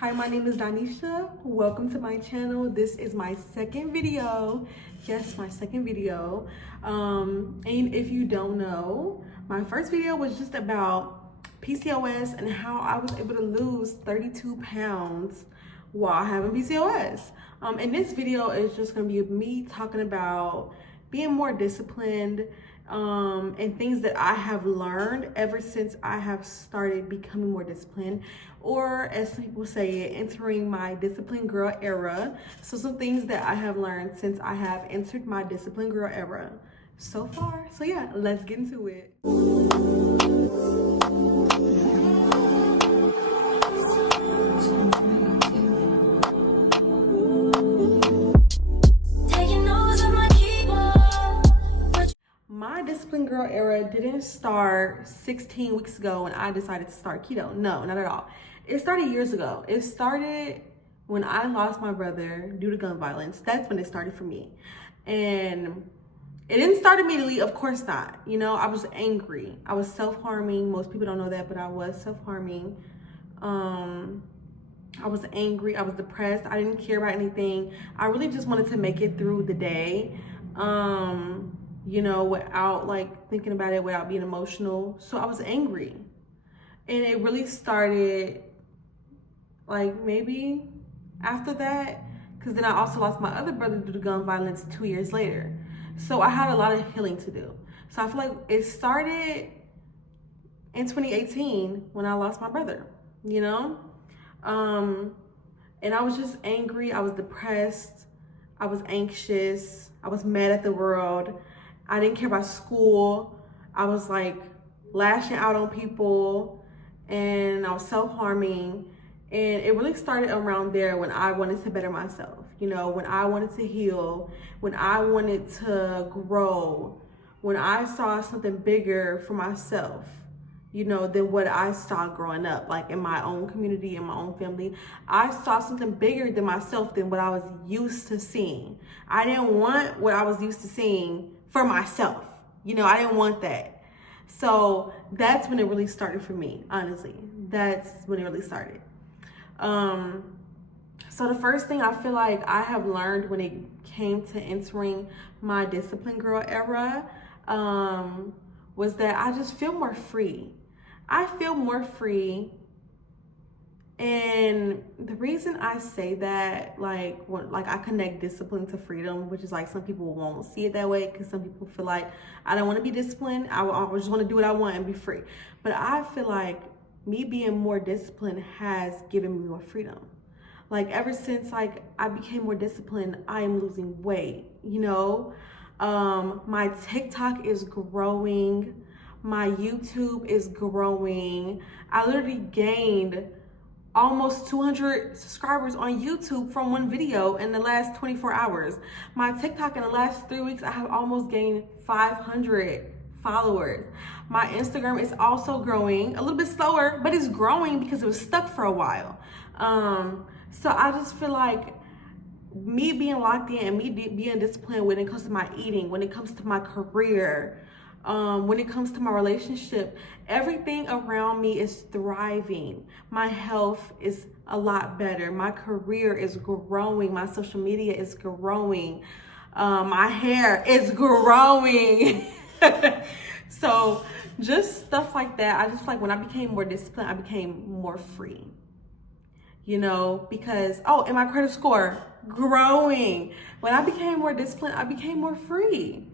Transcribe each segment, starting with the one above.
Hi, my name is Danisha. Welcome to my channel. This is my second video. Yes, my second video. And if you don't know, my first video was just about PCOS and how I was able to lose 32 pounds while having PCOS. And this video is just gonna be me talking about being more disciplined, and things that I have learned ever since I have started becoming more disciplined, or as some people say, entering my disciplined girl era. So some things that I have learned since I have entered my disciplined girl era so far. So yeah, let's get into it. My disciplined girl era didn't start 16 weeks ago when I decided to start keto. No, not at all. It started years ago. It started when I lost my brother due to gun violence. That's when it started for me. And it didn't start immediately, of course not. You know, I was angry. I was self-harming. Most people don't know that, but I was self-harming. I was angry. I was depressed. I didn't care about anything. I really just wanted to make it through the day. You know, without like thinking about it, without being emotional. So I was angry. And it really started like maybe after that, because then I also lost my other brother due to gun violence 2 years later. So I had a lot of healing to do. So I feel like it started in 2018 when I lost my brother, you know? And I was just angry. I was depressed. I was anxious. I was mad at the world. I didn't care about school. I was like lashing out on people, and I was self-harming. And it really started around there when I wanted to better myself, you know, when I wanted to heal, when I wanted to grow, when I saw something bigger for myself, you know, than what I saw growing up, like in my own community, in my own family. I saw something bigger than myself than what I was used to seeing. I didn't want what I was used to seeing for myself. You know, I didn't want that. So that's when it really started for me, honestly. That's when it really started. So the first thing I feel like I have learned when it came to entering my disciplined girl era, was that I just feel more free. I feel more free. And the reason I say that, like I connect discipline to freedom, which is like some people won't see it that way, because some people feel like I don't want to be disciplined. I just want to do what I want and be free. But I feel like me being more disciplined has given me more freedom. Like ever since like I became more disciplined, I am losing weight, you know? My TikTok is growing. My YouTube is growing. I literally gained almost 200 subscribers on YouTube from one video in the last 24 hours. My TikTok in the last 3 weeks, I have almost gained 500 followers. My Instagram is also growing, a little bit slower, but it's growing because it was stuck for a while. So I just feel like me being locked in and me being disciplined when it comes to my eating, when it comes to my career, when it comes to my relationship, everything around me is thriving. My health is a lot better. My career is growing. My social media is growing. My hair is growing. So just stuff like that. I just feel like when I became more disciplined, I became more free. You know, because, and my credit score growing. When I became more disciplined, I became more free.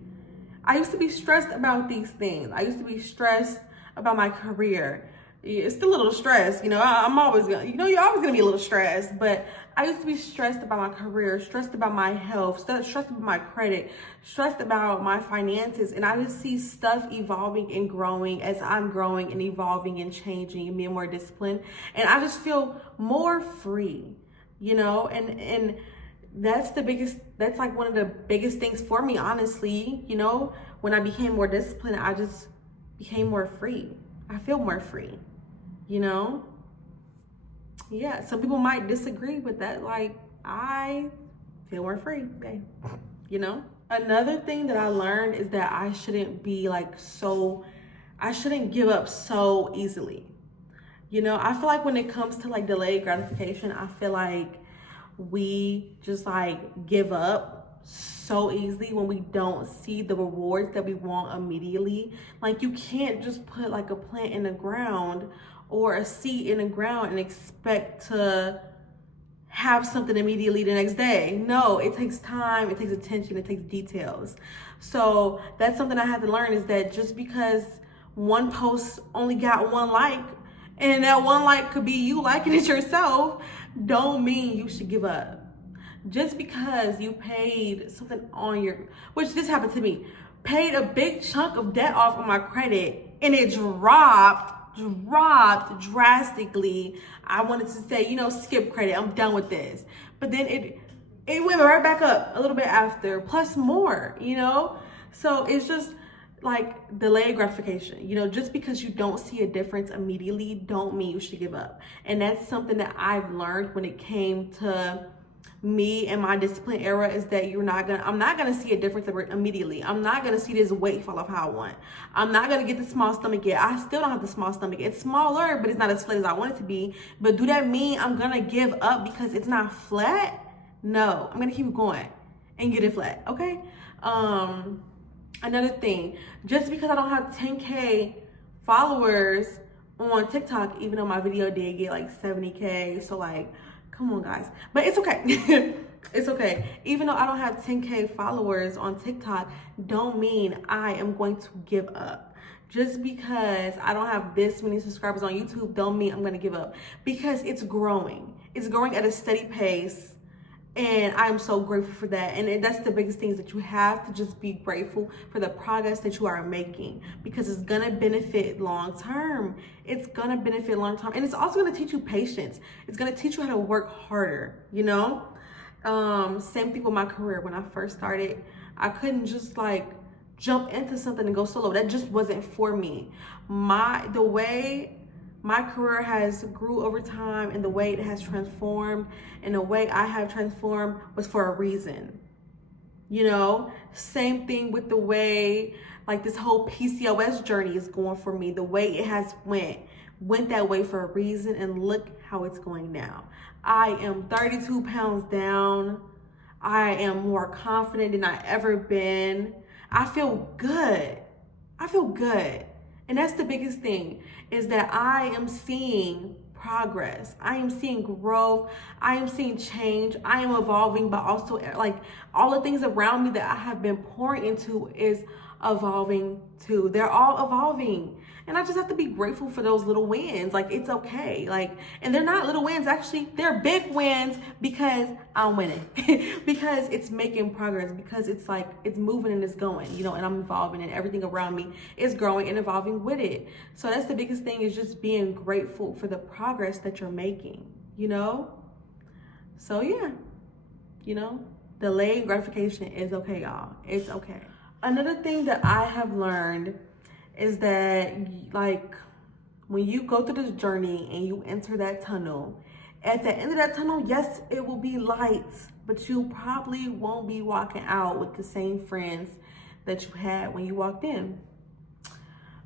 I used to be stressed about these things. I used to be stressed about my career. It's still a little stress, you know, I'm always gonna, you know, you're always gonna be a little stressed, but I used to be stressed about my career, stressed about my health, stressed about my credit, stressed about my finances. And I just see stuff evolving and growing as I'm growing and evolving and changing and being more disciplined. And I just feel more free, you know, and that's like one of the biggest things for me, honestly. You know, when I became more disciplined, I just became more free. I feel more free, you know? Yeah, some people might disagree with that. Like, I feel more free, okay? You know? Another thing that I learned is that I shouldn't be like I shouldn't give up so easily. You know, I feel like when it comes to like delayed gratification, I feel like we just like give up so easily when we don't see the rewards that we want immediately. Like, you can't just put like a plant in the ground or a seed in the ground and expect to have something immediately the next day. No, it takes time, it takes attention, it takes details. So that's something I had to learn, is that just because one post only got one like, and that one like could be you liking it yourself, don't mean you should give up. Just because you paid something on your, which this happened to me, paid a big chunk of debt off on my credit and it dropped drastically. I wanted to say, you know, skip credit, I'm done with this. But then it went right back up a little bit after, plus more, you know? So it's just like delayed gratification. You know, just because you don't see a difference immediately don't mean you should give up. And that's something that I've learned when it came to me and my discipline era, is that I'm not gonna see a difference immediately. I'm not gonna see this weight fall off how I want. I'm not gonna get the small stomach yet. I still don't have the small stomach. It's smaller, but it's not as flat as I want it to be. But do that mean I'm gonna give up because it's not flat? No, I'm gonna keep going and get it flat, okay? Another thing, just because I don't have 10K followers on TikTok, even though my video did get like 70K, so like, come on guys, but it's okay. It's okay. Even though I don't have 10K followers on TikTok, don't mean I am going to give up. Just because I don't have this many subscribers on YouTube, don't mean I'm gonna give up, because it's growing. It's growing at a steady pace. And I'm so grateful for that. And that's the biggest thing, is that you have to just be grateful for the progress that you are making, because it's gonna benefit long term. It's gonna benefit long term. And it's also gonna teach you patience. It's gonna teach you how to work harder, you know? Same thing with my career. When I first started, I couldn't just like jump into something and go solo. That just wasn't for me. The way my career has grew over time and the way it has transformed and the way I have transformed was for a reason. You know, same thing with the way like this whole PCOS journey is going for me. The way it has went that way for a reason, and look how it's going now. I am 32 pounds down. I am more confident than I ever been. I feel good. I feel good. And that's the biggest thing, is that I am seeing progress. I am seeing growth. I am seeing change. I am evolving, but also like all the things around me that I have been pouring into is evolving too. They're all evolving. And I just have to be grateful for those little wins. Like, it's okay. Like, and they're not little wins. Actually, they're big wins, because I'm winning. Because it's making progress. Because it's like, it's moving and it's going, you know, and I'm evolving, and everything around me is growing and evolving with it. So that's the biggest thing, is just being grateful for the progress that you're making, you know? So yeah, you know, delayed gratification is okay, y'all. It's okay. Another thing that I have learned is that, like, when you go through this journey and you enter that tunnel, at the end of that tunnel, yes, it will be light, but you probably won't be walking out with the same friends that you had when you walked in.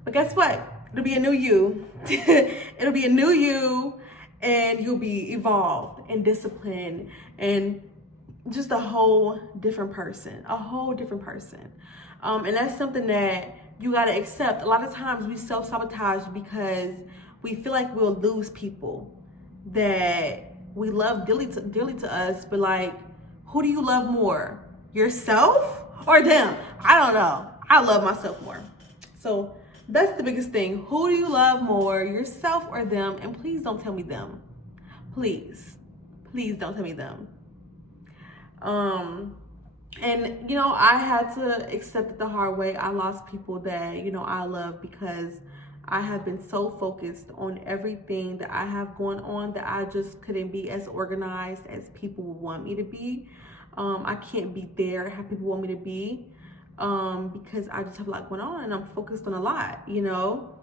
But guess what? It'll be a new you. It'll be a new you, and you'll be evolved and disciplined and just a whole different person, and that's something that you got to accept. A lot of times we self-sabotage because we feel like we'll lose people that we love dearly to us, but like, who do you love more, yourself or them? I don't know. I love myself more. So that's the biggest thing. Who do you love more, yourself or them? And please don't tell me them. Please don't tell me them. And, you know, I had to accept it the hard way. I lost people that, you know, I love, because I have been so focused on everything that I have going on that I just couldn't be as organized as people would want me to be. I can't be there how people want me to be, because I just have a lot going on and I'm focused on a lot, you know.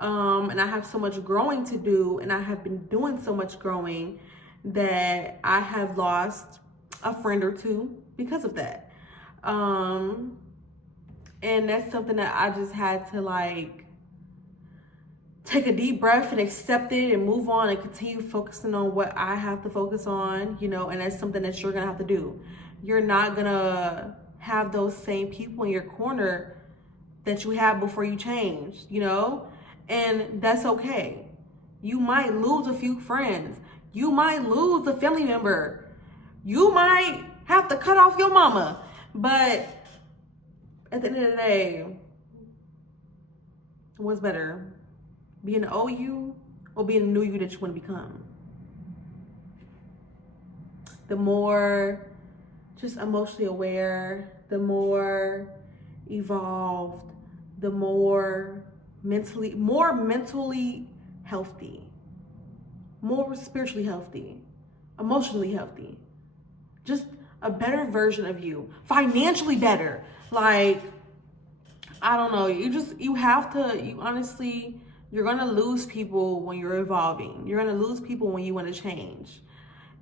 And I have so much growing to do, and I have been doing so much growing that I have lost a friend or two because of that. And that's something that I just had to like take a deep breath and accept it and move on and continue focusing on what I have to focus on, you know, and that's something that you're gonna have to do. You're not gonna have those same people in your corner that you had before you changed, you know, and that's okay. You might lose a few friends. You might lose a family member. You might have to cut off your mama. But at the end of the day, what's better? Being the old you or being the new you that you want to become? The more just emotionally aware, the more evolved, the more mentally healthy, more spiritually healthy, emotionally healthy, just a better version of you, financially better. Like, I don't know, you're gonna lose people when you're evolving. You're gonna lose people when you want to change.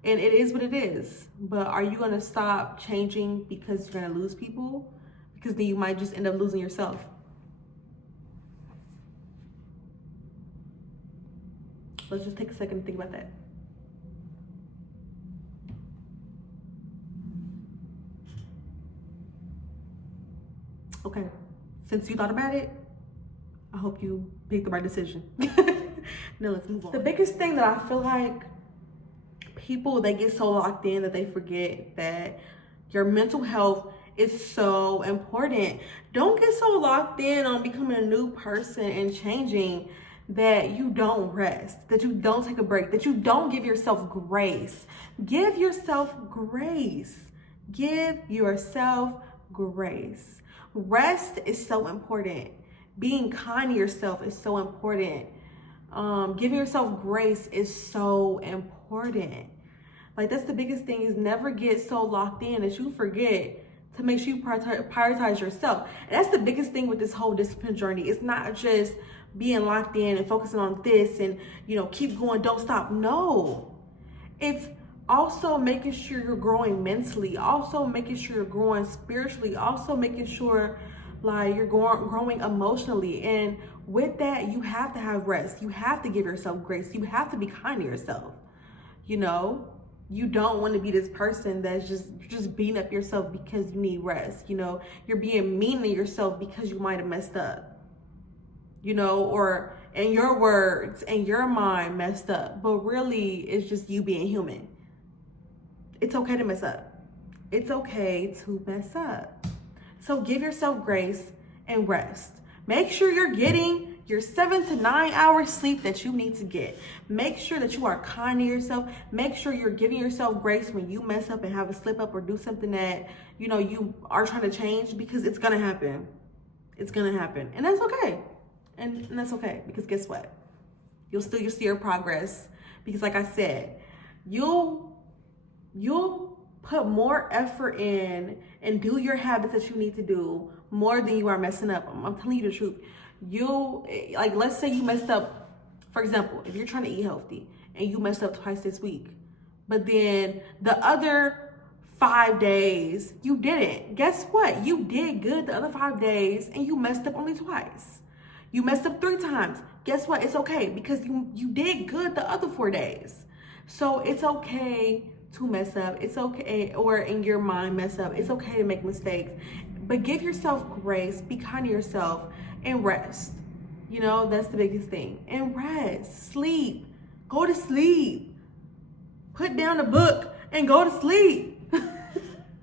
And it is what it is. But are you gonna stop changing because you're gonna lose people? Because then you might just end up losing yourself. Let's just take a second to think about that. Okay, since you thought about it, I hope you make the right decision. Now let's move on. The biggest thing that I feel like people, they get so locked in that they forget that your mental health is so important. Don't get so locked in on becoming a new person and changing that you don't rest, that you don't take a break, that you don't give yourself grace. Give yourself grace. Give yourself grace. Rest is so important. Being kind to yourself is so important. Giving yourself grace is so important. Like, that's the biggest thing, is never get so locked in that you forget to make sure you prioritize yourself. And that's the biggest thing with this whole discipline journey. It's not just being locked in and focusing on this and, you know, keep going, don't stop. No, it's also making sure you're growing mentally, also making sure you're growing spiritually, also making sure like you're growing emotionally. And with that, you have to have rest. You have to give yourself grace. You have to be kind to yourself. You know, you don't want to be this person that's just beating up yourself because you need rest. You know, you're being mean to yourself because you might have messed up. You know, or in your words and your mind messed up, but really it's just you being human. It's okay to mess up. It's okay to mess up. So give yourself grace and rest. Make sure you're getting your 7 to 9 hours sleep that you need to get. Make sure that you are kind to yourself. Make sure you're giving yourself grace when you mess up and have a slip up or do something that, you know, you are trying to change, because it's gonna happen. It's gonna happen, and that's okay. And that's okay, because guess what? You'll see your progress, because like I said, you'll put more effort in and do your habits that you need to do more than you are messing up. I'm telling you the truth. Like, let's say you messed up, for example, if you're trying to eat healthy and you messed up twice this week, but then the other 5 days you didn't. Guess what? You did good the other 5 days and you messed up only twice. You messed up 3 times. Guess what? It's okay, because you did good the other 4 days. So it's okay to mess up. It's okay, or in your mind mess up. It's okay to make mistakes, but give yourself grace, be kind to yourself, and rest. You know, that's the biggest thing. And rest, sleep, go to sleep. Put down a book and go to sleep.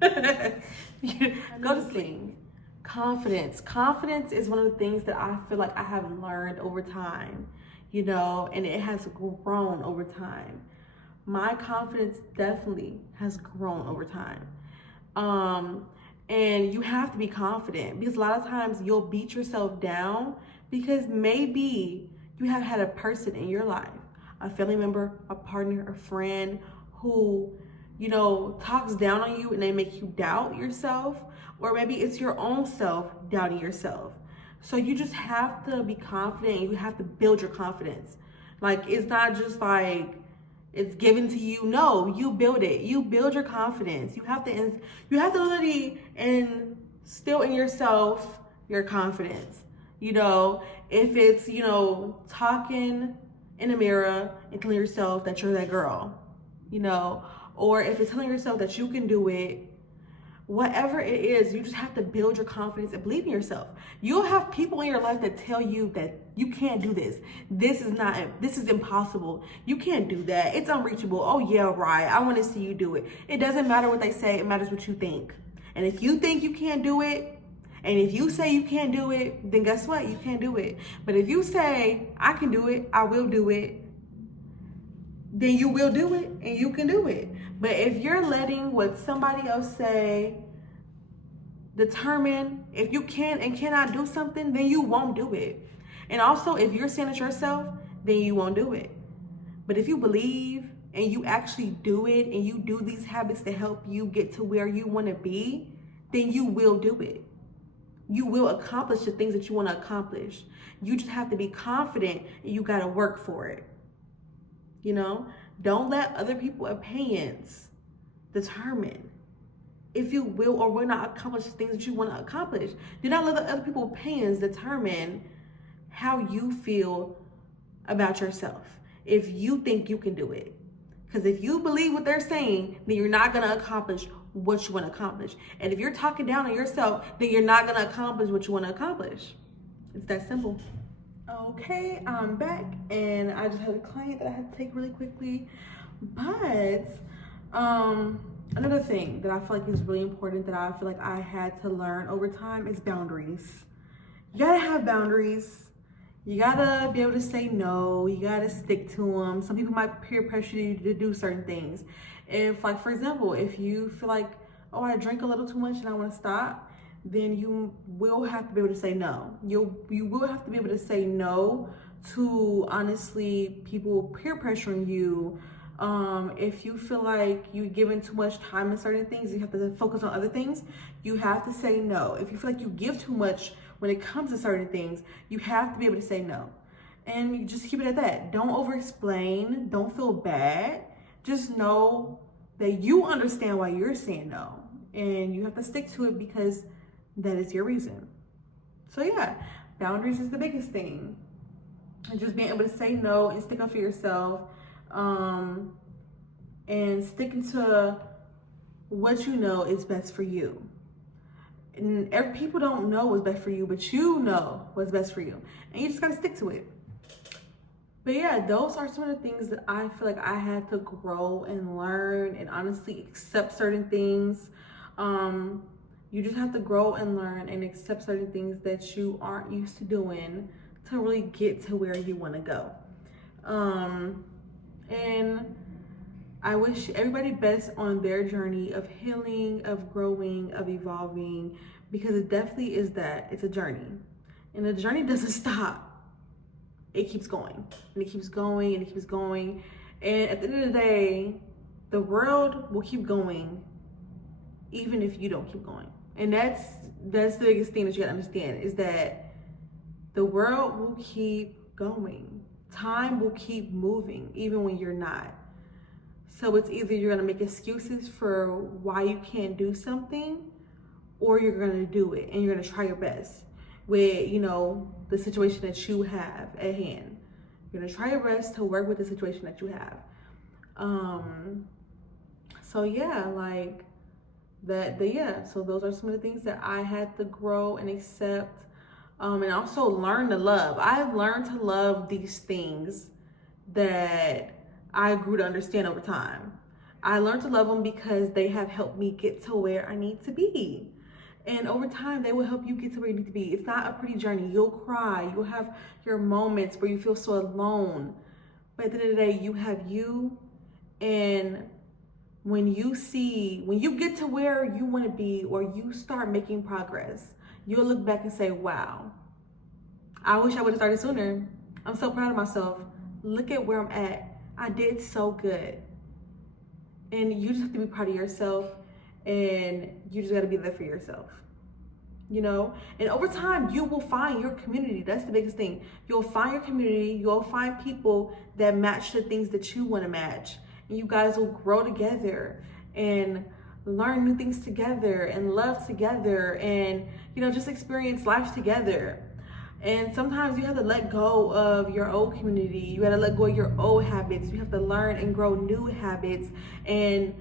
Go to sleep. Confidence is one of the things that I feel like I have learned over time, you know, and it has grown over time. My confidence definitely has grown over time. And you have to be confident, because a lot of times you'll beat yourself down because maybe you have had a person in your life, a family member, a partner, a friend who, you know, talks down on you and they make you doubt yourself, or maybe it's your own self doubting yourself. So you just have to be confident. You have to build your confidence. Like, it's not just like it's given to you. No, you build it. You build your confidence. You have to literally instill in yourself your confidence. You know, if it's, you know, talking in a mirror and telling yourself that you're that girl, you know, or if it's telling yourself that you can do it, whatever it is, you just have to build your confidence and believe in yourself. You'll have people in your life that tell you that you can't do this. This is impossible. You can't do that. It's unreachable. Oh yeah, right. I want to see you do it. It doesn't matter what they say. It matters what you think. And if you think you can't do it, and if you say you can't do it, then guess what? You can't do it. But if you say, I can do it, I will do it, then you will do it and you can do it. But if you're letting what somebody else say determine if you can and cannot do something, then you won't do it. And also, if you're saying it yourself, then you won't do it. But if you believe and you actually do it and you do these habits to help you get to where you want to be, then you will do it. You will accomplish the things that you want to accomplish. You just have to be confident and you got to work for it. You know, don't let other people's opinions determine if you will or will not accomplish the things that you want to accomplish. Do not let the other people's opinions determine how you feel about yourself. If you think you can do it. Because if you believe what they're saying, then you're not going to accomplish what you want to accomplish. And if you're talking down on yourself, then you're not going to accomplish what you want to accomplish. It's that simple. Okay, I'm back, and I just had a client that I had to take really quickly. But another thing that I feel like is really important that I feel like I had to learn over time is boundaries. You gotta have boundaries. You gotta be able to say no. You gotta stick to them. Some people might peer pressure you to do certain things. If, like, for example, if you feel like, oh, I drink a little too much and I want to stop, then you will have to be able to say no. You will have to be able to say no to, honestly, people peer pressuring you. If you feel like you're giving too much time in certain things, you have to focus on other things, you have to say no. If you feel like you give too much when it comes to certain things, you have to be able to say no. And you just keep it at that. Don't over-explain. Don't feel bad. Just know that you understand why you're saying no. And you have to stick to it because that is your reason. So yeah, boundaries is the biggest thing. And just being able to say no and stick up for yourself. And sticking to what you know is best for you. And people don't know what's best for you, but you know what's best for you. And you just gotta stick to it. But yeah, those are some of the things that I feel like I had to grow and learn and honestly accept certain things. You just have to grow and learn and accept certain things that you aren't used to doing to really get to where you want to go. And I wish everybody best on their journey of healing, of growing, of evolving, because it definitely is that. It's a journey. And the journey doesn't stop. It keeps going. And it keeps going and it keeps going. And at the end of the day, the world will keep going even if you don't keep going. And that's the biggest thing that you gotta understand is that the world will keep going. Time will keep moving even when you're not. So it's either you're gonna make excuses for why you can't do something, or you're gonna do it and you're gonna try your best with, you know, the situation that you have at hand. You're gonna try your best to work with the situation that you have. So yeah, like that. So those are some of the things that I had to grow and accept, and also learn to love. I've learned to love these things that I grew to understand over time. I learned to love them because they have helped me get to where I need to be. And over time, they will help you get to where you need to be. It's not a pretty journey. You'll cry. You'll have your moments where you feel so alone. But at the end of the day, you have you. And when you get to where you want to be, or you start making progress, you'll look back and say, wow, I wish I would have started sooner. I'm so proud of myself. Look at where I'm at. I did so good. And you just have to be proud of yourself, and you just got to be there for yourself, you know? And over time, you will find your community. That's the biggest thing. You'll find your community. You'll find people that match the things that you want to match. And you guys will grow together and learn new things together and love together and, you know, just experience life together. And sometimes you have to let go of your old community. You got to let go of your old habits. You have to learn and grow new habits. And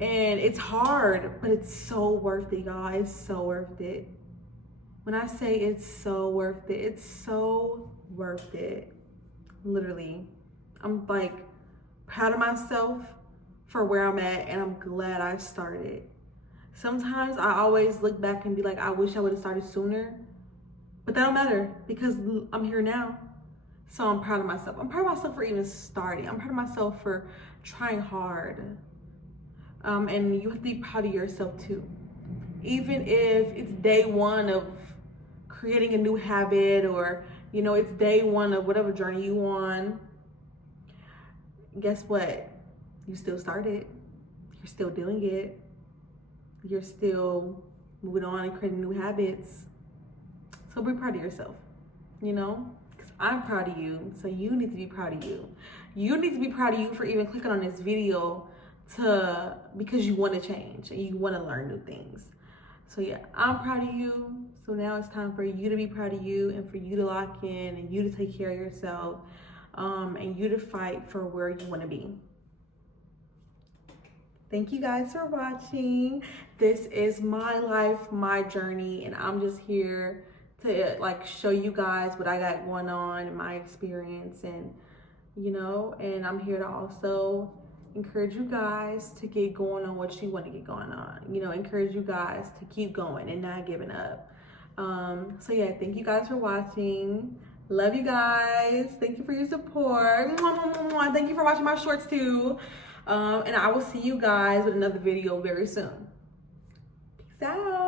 it's hard, but it's so worth it, y'all. It's so worth it. When I say it's so worth it, it's so worth it. Literally. I'm like proud of myself for where I'm at, and I'm glad I started. Sometimes I always look back and be like, I wish I would have started sooner. But that don't matter because I'm here now. So I'm proud of myself. I'm proud of myself for even starting. I'm proud of myself for trying hard. And you have to be proud of yourself too. Even if it's day one of creating a new habit, or it's day one of whatever journey you on, guess what? You still started. You're still doing it. You're still moving on and creating new habits. So be proud of yourself, because I'm proud of you. So you need to be proud of you. You need to be proud of you for even clicking on this video because you want to change and you want to learn new things. So yeah, I'm proud of you. So now it's time for you to be proud of you, and for you to lock in, and you to take care of yourself, and you to fight for where you want to be. Thank you guys for watching. This is my life, my journey, and I'm just here to show you guys what I got going on and my experience, and and I'm here to also encourage you guys to get going on what you want to get going on. Encourage you guys to keep going and not giving up. So yeah, thank you guys for watching. Love you guys. Thank you for your support. Thank you for watching my shorts too. And I will see you guys with another video very soon. Peace out.